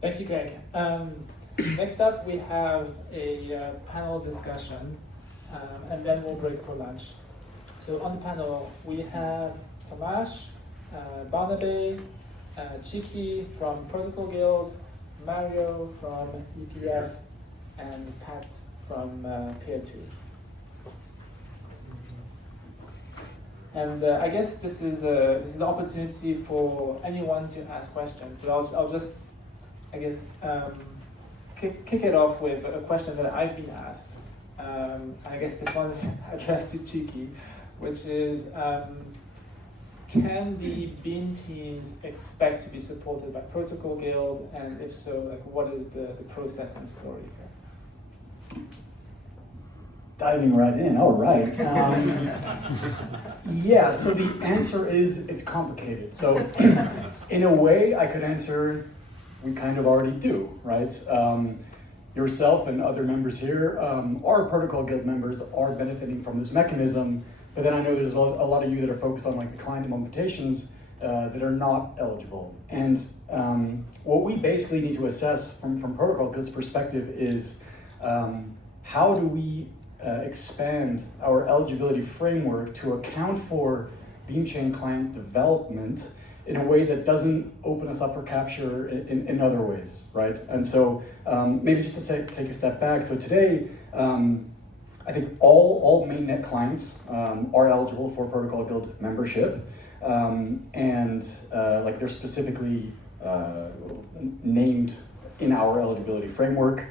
Thank you, Greg. Next up, we have a panel discussion, and then we'll break for lunch. So on the panel, we have Tomasz, Barnaby, Chiki from Protocol Guild, Mario from EPF, and Pat from Peer2. And I guess this is an opportunity for anyone to ask questions, but I'll just, I guess, kick it off with a question that I've been asked. I guess this one's addressed to Chiki, which is, can the Beam teams expect to be supported by Protocol Guild, and if so, like, what is the process and story here? Diving right in, all right. Yeah, so the answer is it's complicated. So in a way, I could answer, we kind of already do, right? Yourself and other members here, our Protocol Guild members are benefiting from this mechanism, but then I know there's a lot of you that are focused on like the client implementations that are not eligible. And what we basically need to assess from Protocol Guild's perspective is how do we expand our eligibility framework to account for Beam Chain client development in a way that doesn't open us up for capture in other ways, right? And so maybe just to take a step back, so today, I think all mainnet clients are eligible for Protocol Guild membership, and like they're specifically named in our eligibility framework.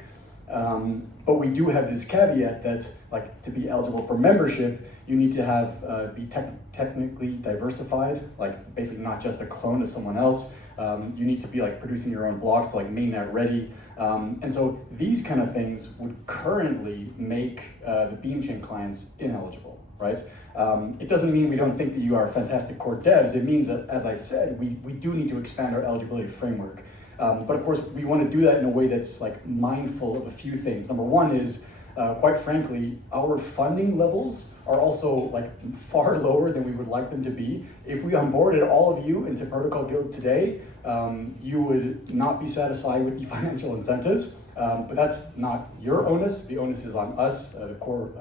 But we do have this caveat that, like, to be eligible for membership, you need to have be technically diversified, like basically not just a clone of someone else. You need to be like producing your own blocks, like mainnet ready. And so these kind of things would currently make the Beam Chain clients ineligible, right? It doesn't mean we don't think that you are fantastic core devs. It means that, as I said, we do need to expand our eligibility framework. But of course, we want to do that in a way that's like mindful of a few things. Number one is, quite frankly, our funding levels are also like far lower than we would like them to be. If we onboarded all of you into Protocol Guild today, you would not be satisfied with the financial incentives. But that's not your onus. The onus is on us, the core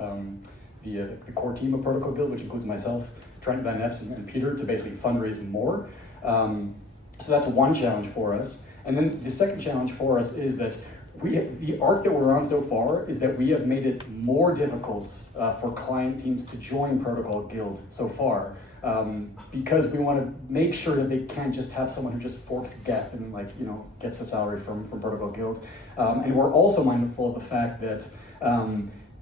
team of Protocol Guild, which includes myself, Trent Van Epps, and Peter, to basically fundraise more. So that's one challenge for us. And then the second challenge for us is that the arc that we're on so far is that we have made it more difficult for client teams to join Protocol Guild so far, because we want to make sure that they can't just have someone who just forks Geth and gets the salary from Protocol Guild. And we're also mindful of the fact that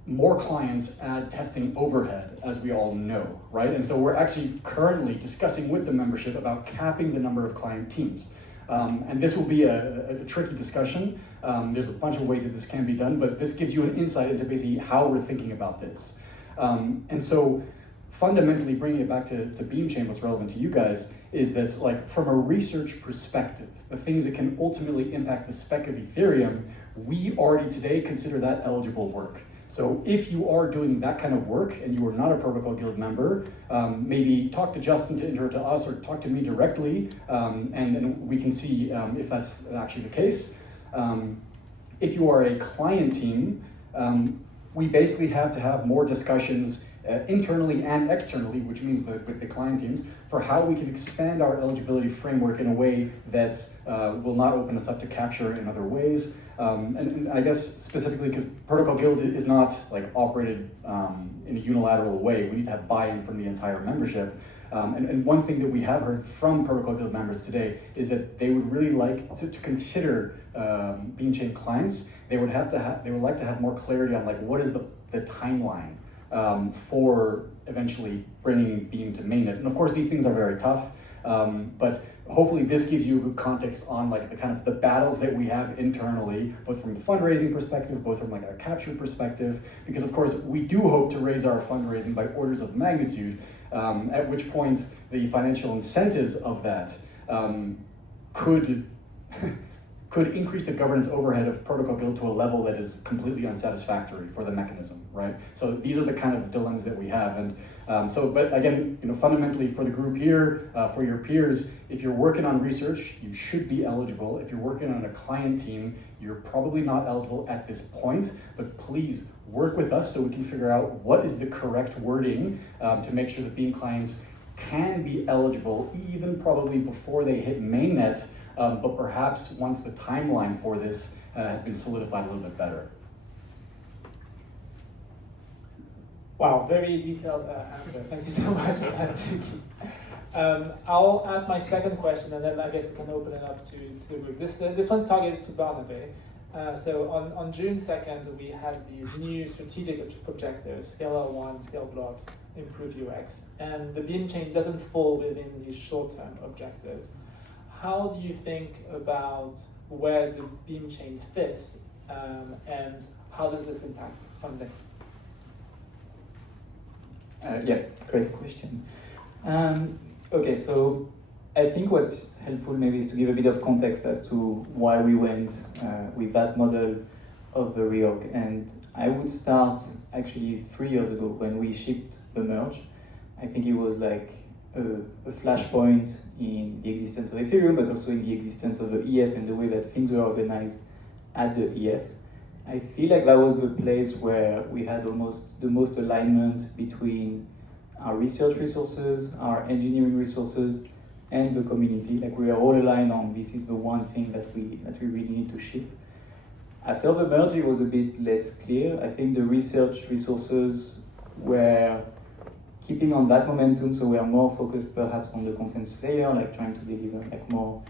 more clients add testing overhead, as we all know, right? And so we're actually currently discussing with the membership about capping the number of client teams. And this will be a tricky discussion. There's a bunch of ways that this can be done, but this gives you an insight into basically how we're thinking about this. And so fundamentally bringing it back to Beam Chain, what's relevant to you guys is that, like, from a research perspective, the things that can ultimately impact the spec of Ethereum, we already today consider that eligible work. So if you are doing that kind of work and you are not a Protocol Guild member, maybe talk to Justin to intro to us, or talk to me directly, and we can see if that's actually the case. If you are a client team, we basically have to have more discussions internally and externally, which means that with the client teams, for how we can expand our eligibility framework in a way that will not open us up to capture in other ways. And I guess specifically because Protocol Guild is not like operated in a unilateral way. We need to have buy-in from the entire membership. And one thing that we have heard from Protocol Guild members today is that they would really like to consider Beam Chain clients. They would like to have more clarity on like what is the timeline for eventually bringing Beam to mainnet. And of course, these things are very tough. But hopefully this gives you a good context on like the kind of the battles that we have internally, both from a fundraising perspective, both from like a capture perspective, because of course we do hope to raise our fundraising by orders of magnitude, at which point the financial incentives of that could could increase the governance overhead of protocol build to a level that is completely unsatisfactory for the mechanism, right? So these are the kind of dilemmas that we have. And but again, fundamentally for the group here, for your peers, if you're working on research, you should be eligible. If you're working on a client team, you're probably not eligible at this point, but please work with us so we can figure out what is the correct wording to make sure that Beam clients can be eligible even probably before they hit mainnet, but perhaps once the timeline for this has been solidified a little bit better. Wow, very detailed answer. Thank you so much for that, Chiki. I'll ask my second question, and then I guess we can open it up to the group. This one's targeted to Barnaby. So on June 2nd, we had these new strategic objectives: scale L1, scale blobs, improve UX. And the Beam chain doesn't fall within these short-term objectives. How do you think about where the Beam chain fits, and how does this impact funding? Yeah, great question. Okay, so I think what's helpful maybe is to give a bit of context as to why we went with that model of the reorg. And I would start actually 3 years ago when we shipped the merge. I think it was like a flashpoint in the existence of Ethereum, but also in the existence of the EF and the way that things were organized at the EF. I feel like that was the place where we had almost the most alignment between our research resources, our engineering resources, and the community. Like we are all aligned on this is the one thing that we really need to ship. After the merge, it was a bit less clear. I think the research resources were keeping on that momentum, so we are more focused perhaps on the consensus layer, like trying to deliver like more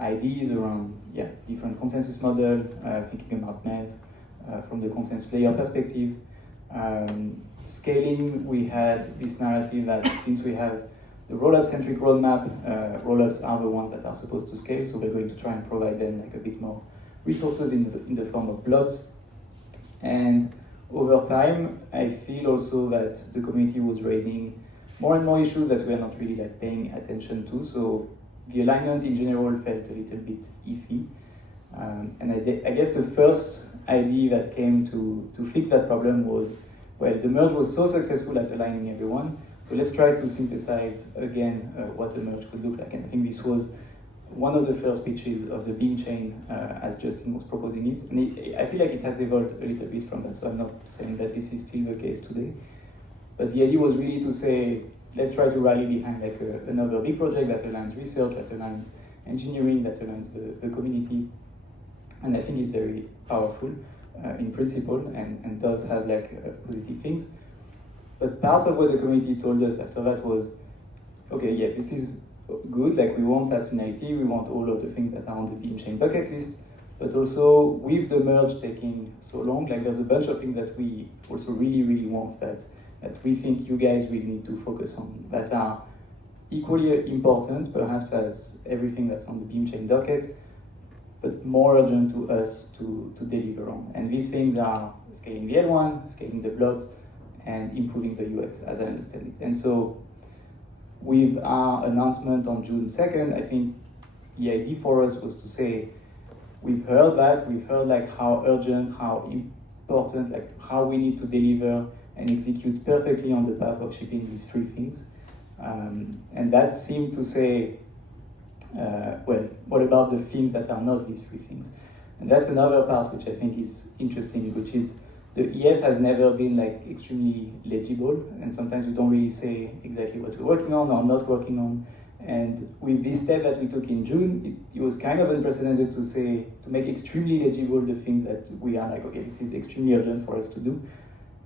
ideas around different consensus model, thinking about MEV from the consensus layer perspective. Scaling, we had this narrative that since we have the rollup-centric roadmap, rollups are the ones that are supposed to scale, so we're going to try and provide them like a bit more resources in the form of blobs. And over time, I feel also that the community was raising more and more issues that we are not really like paying attention to. So the alignment in general felt a little bit iffy. And I guess the first idea that came to fix that problem was, well, the merge was so successful at aligning everyone, so let's try to synthesize again what a merge could look like. And I think this was one of the first pitches of the Beam chain as Justin was proposing it. And I feel like it has evolved a little bit from that, so I'm not saying that this is still the case today. But the idea was really to say, let's try to rally behind like another big project that aligns research, that aligns engineering, that aligns the community. And I think it's very powerful in principle and does have like positive things. But part of what the community told us after that was, okay, yeah, this is good, like we want fast finality, we want all of the things that are on the Beam chain bucket list, but also with the merge taking so long, like there's a bunch of things that we also really, really want that we think you guys will need to focus on, that are equally important perhaps as everything that's on the Beam chain docket, but more urgent to us to deliver on. And these things are scaling the L1, scaling the blocks, and improving the UX, as I understand it. And so with our announcement on June 2nd, I think the idea for us was to say, we've heard that, we've heard like how urgent, how important, like how we need to deliver and execute perfectly on the path of shipping these three things. And that seemed to say, well, what about the things that are not these three things? And that's another part which I think is interesting, which is the EF has never been like extremely legible, and sometimes we don't really say exactly what we're working on or not working on. And with this step that we took in June, it was kind of unprecedented to make extremely legible the things that we are like, okay, this is extremely urgent for us to do,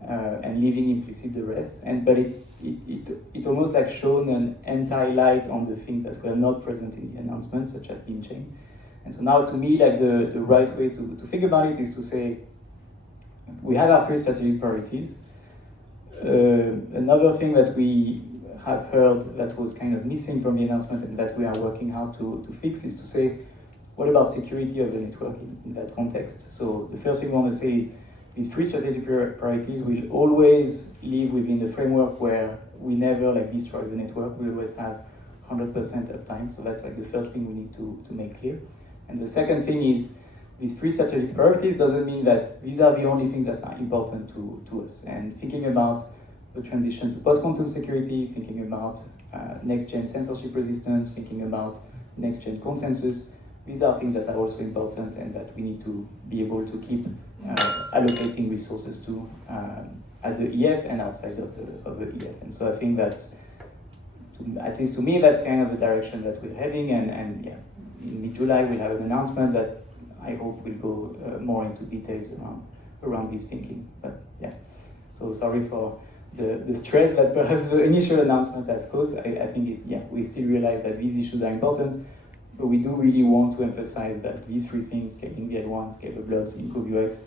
and leaving implicit the rest. But it almost like shone an anti-light on the things that were not present in the announcement, such as Beam chain. And so now to me, like the right way to think about it is to say, we have our three strategic priorities. Another thing that we have heard that was kind of missing from the announcement and that we are working hard to fix is to say, what about security of the network in that context? So the first thing we want to say is these three strategic priorities will always live within the framework where we never like destroy the network. We always have 100% uptime. So that's like the first thing we need to make clear. And the second thing is, these three strategic priorities doesn't mean that these are the only things that are important to us. And thinking about the transition to post-quantum security, thinking about next-gen censorship resistance, thinking about next-gen consensus, these are things that are also important and that we need to be able to keep allocating resources to at the EF and outside of the EF. And so I think that's, at least to me, that's kind of the direction that we're heading. And yeah, in mid-July we'll have an announcement that I hope will go more into details around this thinking. But yeah, so sorry for the stress that perhaps the initial announcement has caused. I think we still realize that these issues are important, but we do really want to emphasize that these three things, scaling the L1, scale the blobs, improve UX,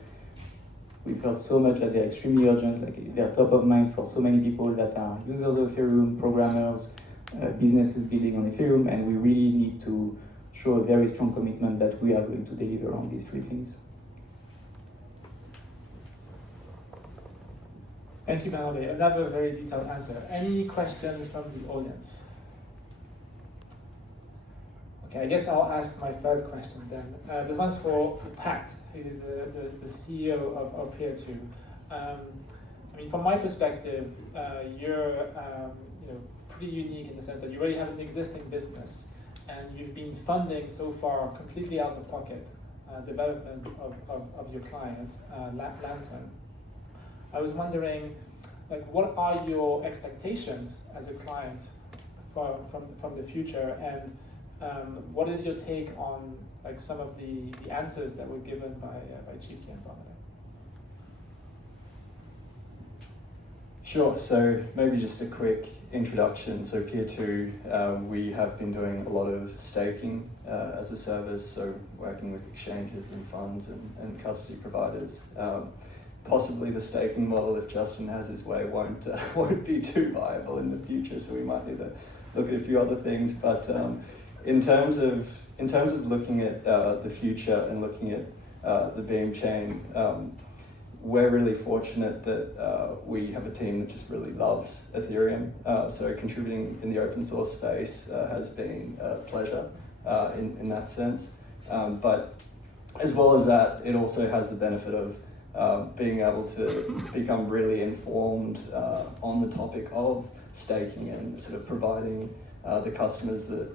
we've heard so much that they're extremely urgent, like they're top of mind for so many people that are users of Ethereum, programmers, businesses building on Ethereum, and we really need to show a very strong commitment that we are going to deliver on these three things. Thank you, Manoli. Another very detailed answer. Any questions from the audience? Okay, I guess I'll ask my third question then. This one's for Pat, who is the CEO of Peer2. I mean, from my perspective, you're pretty unique in the sense that you already have an existing business and you've been funding so far completely out of pocket development of your client, Lantern. I was wondering, like, what are your expectations as a client from the future, and what is your take on like some of the answers that were given by Chiki and Dominic? Sure, so maybe just a quick introduction. So Peer2, we have been doing a lot of staking as a service, so working with exchanges and funds and custody providers. Possibly the staking model, if Justin has his way, won't be too viable in the future, so we might need to look at a few other things. But in terms of looking at the future and looking at the Beam chain, we're really fortunate that we have a team that just really loves Ethereum. So contributing in the open source space has been a pleasure in that sense. But as well as that, it also has the benefit of being able to become really informed on the topic of staking and sort of providing the customers that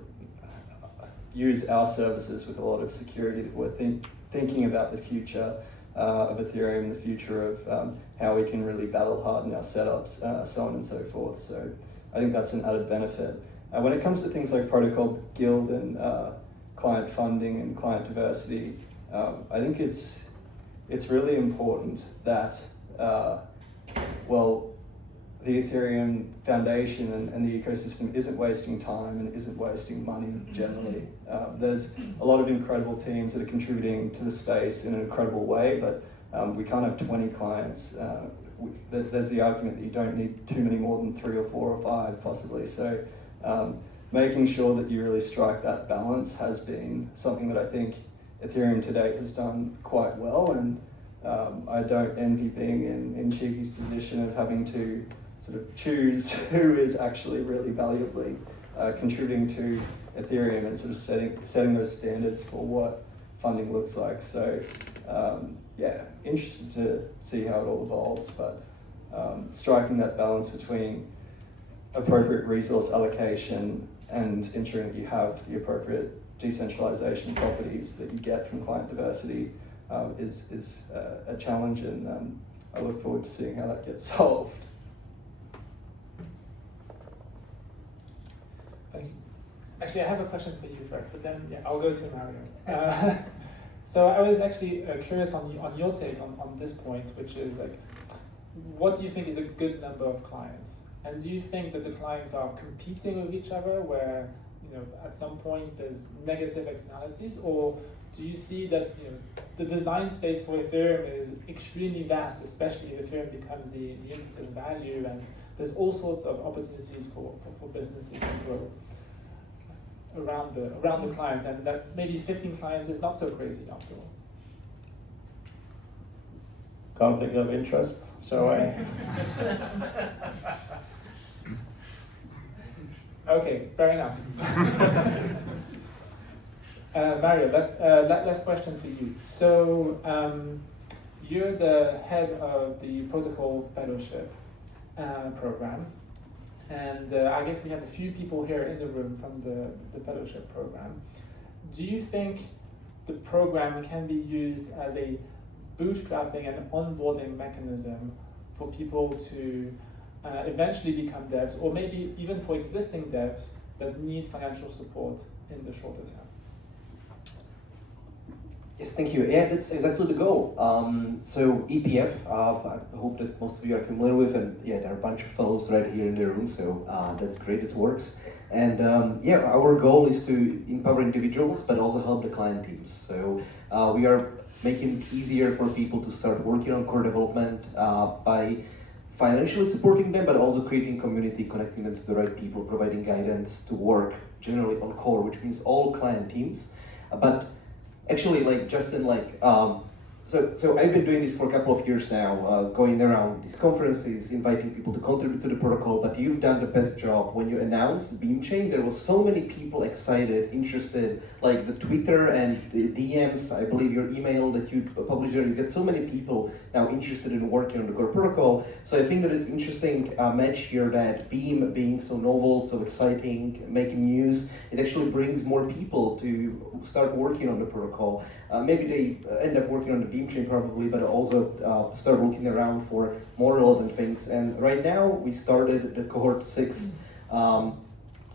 use our services with a lot of security, that we're thinking about the future of Ethereum, the future of how we can really battle harden our setups, so on and so forth. So I think that's an added benefit. When it comes to things like protocol guild and client funding and client diversity, I think it's really important that, the Ethereum Foundation and the ecosystem isn't wasting time and isn't wasting money generally. There's a lot of incredible teams that are contributing to the space in an incredible way, but we can't have 20 clients. There's the argument that you don't need too many more than 3 or 4 or 5 possibly. So making sure that you really strike that balance has been something that I think Ethereum to date has done quite well, and I don't envy being in Chiki's position of having to sort of choose who is actually really valuably contributing to Ethereum and sort of setting those standards for what funding looks like. So interested to see how it all evolves, but striking that balance between appropriate resource allocation and ensuring that you have the appropriate decentralization properties that you get from client diversity is a challenge, and I look forward to seeing how that gets solved. Thank you. Actually, I have a question for you first, but then I'll go to Mario. So I was actually curious on your take on this point, which is like, what do you think is a good number of clients? And do you think that the clients are competing with each other, where at some point there's negative externalities, or do you see that the design space for Ethereum is extremely vast, especially if Ethereum becomes the entity of value, and there's all sorts of opportunities for businesses to grow around the clients, and that maybe 15 clients is not so crazy after all? Conflict of interest, shall I? Okay, fair enough. Mario, last question for you. So you're the head of the Protocol Fellowship program, and I guess we have a few people here in the room from the fellowship program. Do you think the program can be used as a bootstrapping and onboarding mechanism for people to eventually become devs, or maybe even for existing devs that need financial support in the shorter term? Yes, thank you. Yeah, that's exactly the goal. So EPF, I hope that most of you are familiar with, and yeah, there are a bunch of fellows right here in the room, so that's great, it works. And yeah, our goal is to empower individuals, but also help the client teams. So we are making it easier for people to start working on core development by financially supporting them, but also creating community, connecting them to the right people, providing guidance to work generally on core, which means all client teams. But actually, like Justin, so I've been doing this for a couple of years now, going around these conferences, inviting people to contribute to the protocol, but you've done the best job. When you announced Beamchain, there was so many people excited, interested, like the Twitter and the DMs, I believe your email that you published there, you get so many people now interested in working on the core protocol. So I think that it's interesting match here that Beam being so novel, so exciting, making news, it actually brings more people to start working on the protocol. Maybe they end up working on the Beamchain probably, but also start looking around for more relevant things. And right now we started the cohort 6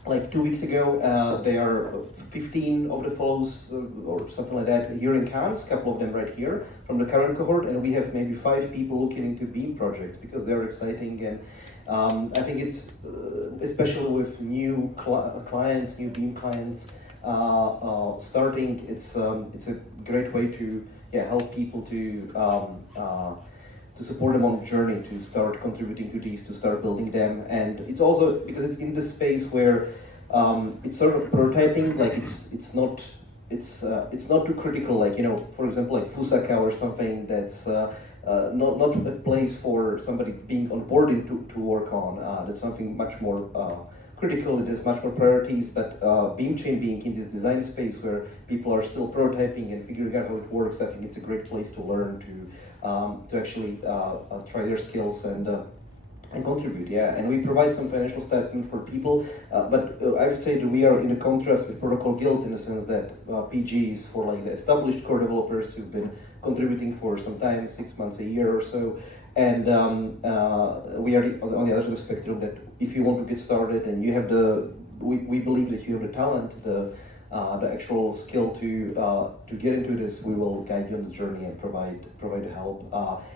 like 2 weeks ago. There are 15 of the fellows or something like that here in Cannes, a couple of them right here from the current cohort, and we have maybe 5 people looking into Beam projects because they're exciting. And I think it's especially with new clients, new Beam clients starting, it's a great way to help people to support them on the journey, to start contributing to these, to start building them. And it's also because it's in the space where it's sort of prototyping, like it's not too critical, like, you know, for example, like Fusaka or something that's not a place for somebody being onboarded to work on. That's something much more critical, it has much more priorities, but Beamchain being in this design space where people are still prototyping and figuring out how it works, I think it's a great place to learn, to actually try their skills and contribute, yeah. And we provide some financial statement for people, but I would say that we are in a contrast with Protocol Guild in the sense that PG is for like the established core developers who've been contributing for some time, 6 months, a year or so. And we are on the other side of the spectrum that if you want to get started and you have we believe that you have the talent, the actual skill to get into this, we will guide you on the journey and provide help.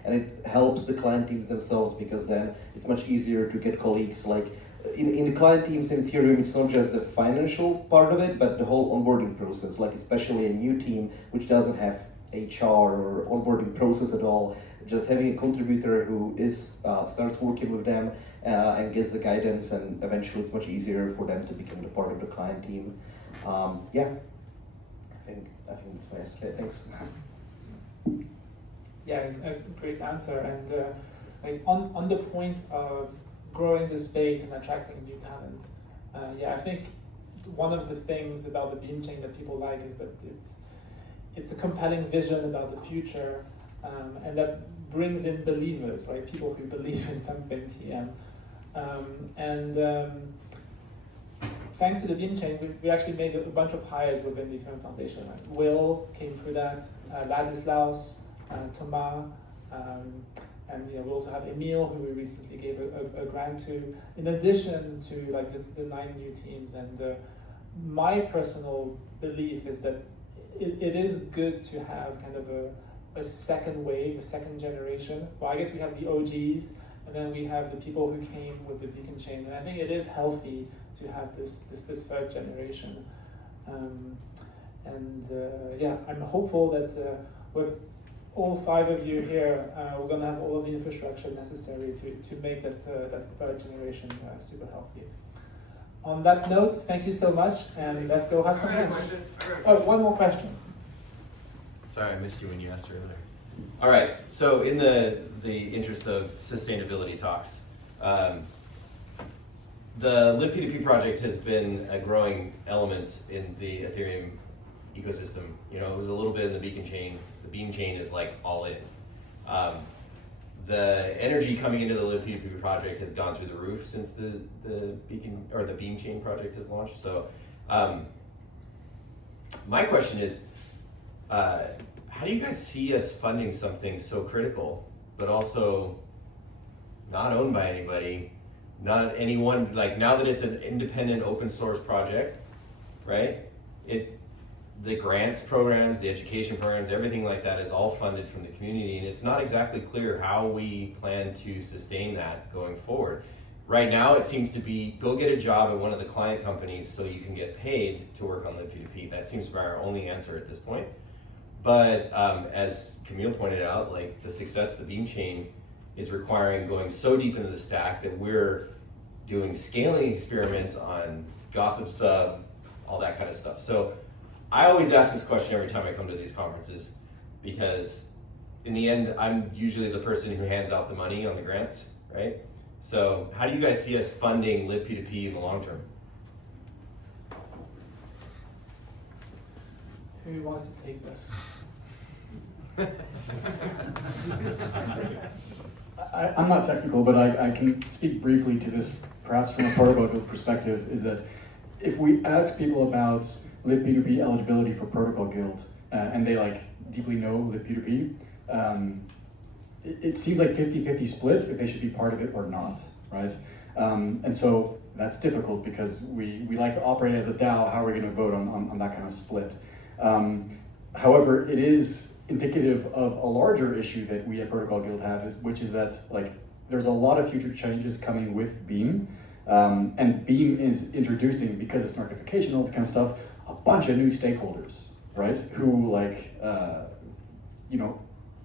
And it helps the client teams themselves because then it's much easier to get colleagues. Like in the client teams in Ethereum, it's not just the financial part of it, but the whole onboarding process, like especially a new team which doesn't have HR or onboarding process at all. Just having a contributor who starts working with them and gets the guidance, and eventually it's much easier for them to become the part of the client team. Yeah, I think that's my answer. Thanks. Yeah, a great answer. And like on the point of growing the space and attracting new talent, I think one of the things about the Beamchain that people like is that it's a compelling vision about the future, and that brings in believers, right? People who believe in something TM. Thanks to the Beamchain, we actually made a bunch of hires within the Ethereum Foundation. Right? Will came through that, Ladislaus, Thomas, and we also have Emil, who we recently gave a grant to, in addition to like the 9 new teams. And my personal belief is that it is good to have kind of a second wave, a second generation. Well, I guess we have the OGs, and then we have the people who came with the Beacon Chain, and I think it is healthy to have this third generation. I'm hopeful that with all 5 of you here, we're going to have all of the infrastructure necessary to make that third generation super healthy. On that note, thank you so much, and let's go have some lunch. Oh, one more question. Sorry, I missed you when you asked earlier. All right, so in the interest of sustainability talks, the libp2p project has been a growing element in the Ethereum ecosystem. You know, it was a little bit in the beacon chain. The beam chain is like all in. The energy coming into the libp2p project has gone through the roof since the beacon or the beam chain project has launched. So my question is, how do you guys see us funding something so critical, but also not owned by anybody, not anyone, like now that it's an independent open source project, right? The grants programs, the education programs, everything like that is all funded from the community, and it's not exactly clear how we plan to sustain that going forward. Right now, it seems to be go get a job at one of the client companies so you can get paid to work on libp2p. That seems to be our only answer at this point. But as Camille pointed out, like the success of the beam chain is requiring going so deep into the stack that we're doing scaling experiments on gossip sub, all that kind of stuff. So I always ask this question every time I come to these conferences, because in the end, I'm usually the person who hands out the money on the grants, right? So how do you guys see us funding libp2p in the long term? Who wants to take this? I'm not technical, but I can speak briefly to this, perhaps from a protocol guild perspective, is that if we ask people about libp2p eligibility for protocol guild, and they like deeply know libp2p, it seems like 50-50 split if they should be part of it or not, right? And so that's difficult because we like to operate as a DAO. How are we going to vote on that kind of split? However, it is indicative of a larger issue that we at Protocol Guild have, which is that like there's a lot of future changes coming with Beam, and Beam is introducing, because it's snarkification, all that kind of stuff, a bunch of new stakeholders, right? Who like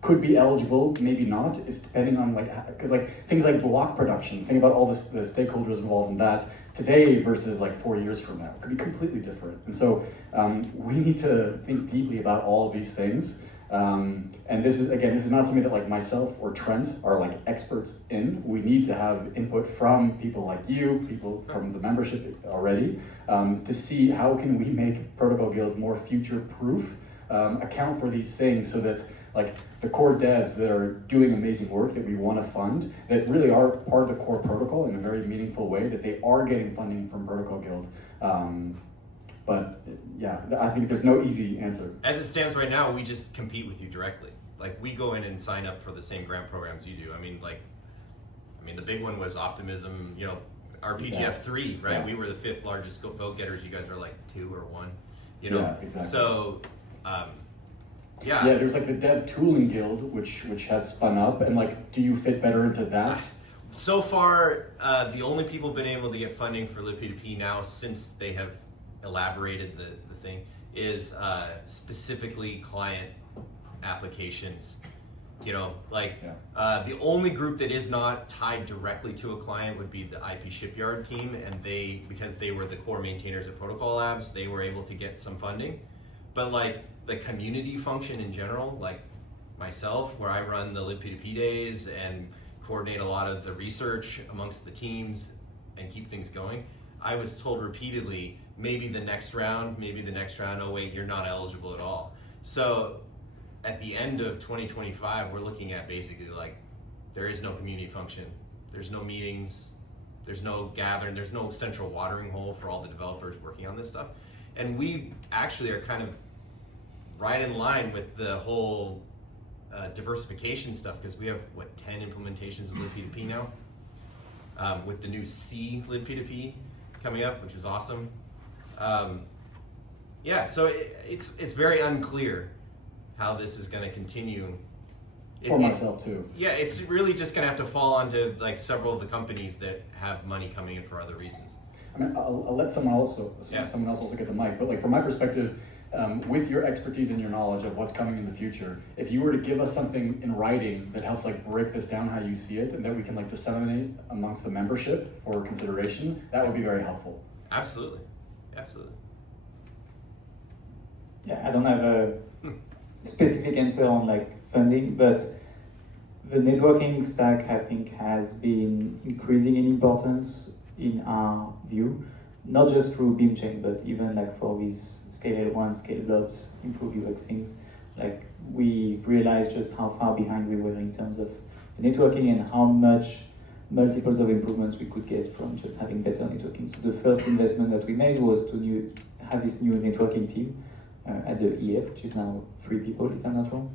could be eligible, maybe not. It's depending on because things like block production. Think about all the stakeholders involved in that today versus 4 years from now. It could be completely different. And so we need to think deeply about all of these things. And this is not something that myself or Trent are experts in. We need to have input from people like you, people from the membership already, to see how can we make Protocol Guild more future-proof, account for these things so that the core devs that are doing amazing work that we want to fund, that really are part of the core protocol in a very meaningful way, that they are getting funding from Protocol Guild. But yeah, I think there's no easy answer. As it stands right now, we just compete with you directly. We go in and sign up for the same grant programs you do. I mean, the big one was Optimism, our PGF3, right? Yeah. We were the 5th largest vote getters. You guys are 2 or 1, Yeah, exactly. So, yeah, there's the Dev Tooling Guild, which has spun up, and do you fit better into that? So far, the only people who've been able to get funding for libp2p now, since they have elaborated the thing, is specifically client applications. The only group that is not tied directly to a client would be the IP Shipyard team, and because they were the core maintainers at Protocol Labs, they were able to get some funding. But the community function in general, myself, where I run the libp2p days and coordinate a lot of the research amongst the teams and keep things going, I was told repeatedly, maybe the next round, oh wait, you're not eligible at all. So at the end of 2025, we're looking at basically there is no community function, there's no meetings, there's no gathering, there's no central watering hole for all the developers working on this stuff. And we actually are kind of right in line with the whole diversification stuff, because we have 10 implementations of libp2p now, with the new C libp2p coming up, which is awesome. So it's very unclear how this is going to continue. For myself too. Yeah, it's really just going to have to fall onto several of the companies that have money coming in for other reasons. I mean, I'll let someone else also get the mic. But from my perspective, with your expertise and your knowledge of what's coming in the future, if you were to give us something in writing that helps break this down how you see it, and that we can disseminate amongst the membership for consideration, that would be very helpful. Absolutely. Yeah, I don't have a specific answer on funding, but the networking stack, I think, has been increasing in importance in our view. not just through Beam Chain, but even like for these scale L1, scale blobs, improve UX things. Like we realized just how far behind we were in terms of networking and how much multiples of improvements we could get from just having better networking. So the first investment that we made was to have this new networking team at the EF, which is now 3 people, if I'm not wrong.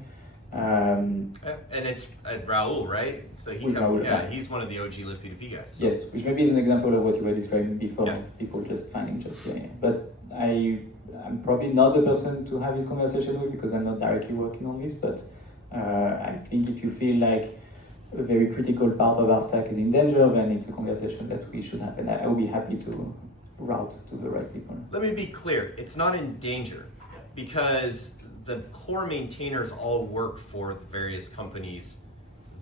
And it's Raul, right? So With Raul, yeah. he's one of the OG libp2p guys. So. Yes, which maybe is an example of what you were describing before, Yeah. of people just finding jobs. Yeah. But I'm probably not the person to have this conversation with because I'm not directly working on this. But I think if you feel like a very critical part of our stack is in danger, then it's a conversation that we should have, and I will be happy to route to the right people. Let me be clear, it's not in danger because the core maintainers all work for the various companies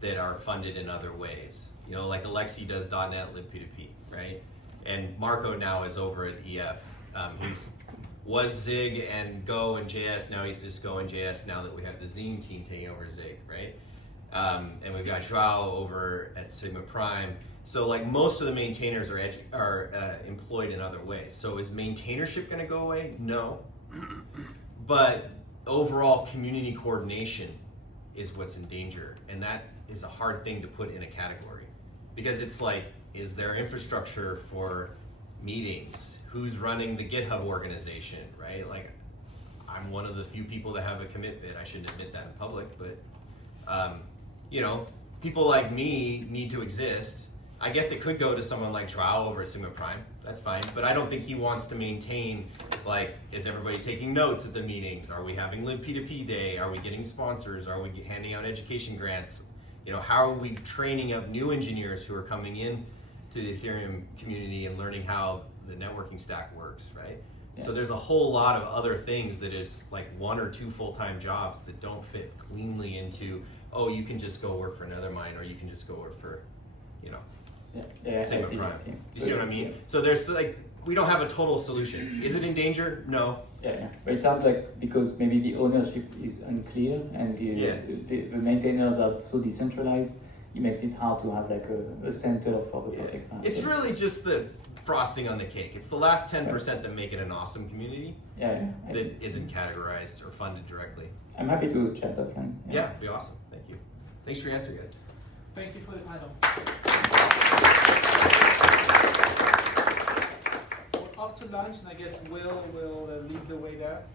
that are funded in other ways. You know, like Alexi does .NET libp2p, right? And Marco now is over at EF. Was Zig and Go and JS, now he's just Go and JS now that we have the Zine team taking over Zig, right? And we've got Joao over at Sigma Prime. So like most of the maintainers are employed in other ways. So is maintainership gonna go away? No. But overall community coordination is what's in danger. And that is a hard thing to put in a category. Because it's like, is there infrastructure for meetings? Who's running the GitHub organization, right? Like, I'm one of the few people that have a commit bit. I shouldn't admit that in public, but you know, people like me need to exist. I guess it could go to someone like Joao over at Sigma Prime. That's fine, but I don't think he wants to maintain, like, is everybody taking notes at the meetings? Are we having libp2p day? Are we getting sponsors? Are we handing out education grants? You know, how are we training up new engineers who are coming in to the Ethereum community and learning how the networking stack works, right? Yeah. So there's a whole lot of other things that is like 1 or 2 full-time jobs that don't fit cleanly into, oh, you can just go work for another mine or you can just go work for, you know, Sigma Prime. You see what I mean? Yeah. So there's like, we don't have a total solution. Is it in danger? No. Yeah. But it sounds like because maybe the ownership is unclear and the maintainers are so decentralized, it makes it hard to have like a center for the project. It's really just the frosting on the cake. It's the last 10% that make it an awesome community that isn't categorized or funded directly. I'm happy to chat offline. Yeah, it'd be awesome. Thank you. Thanks for your answer, guys. Thank you for the panel. We're off to lunch, and I guess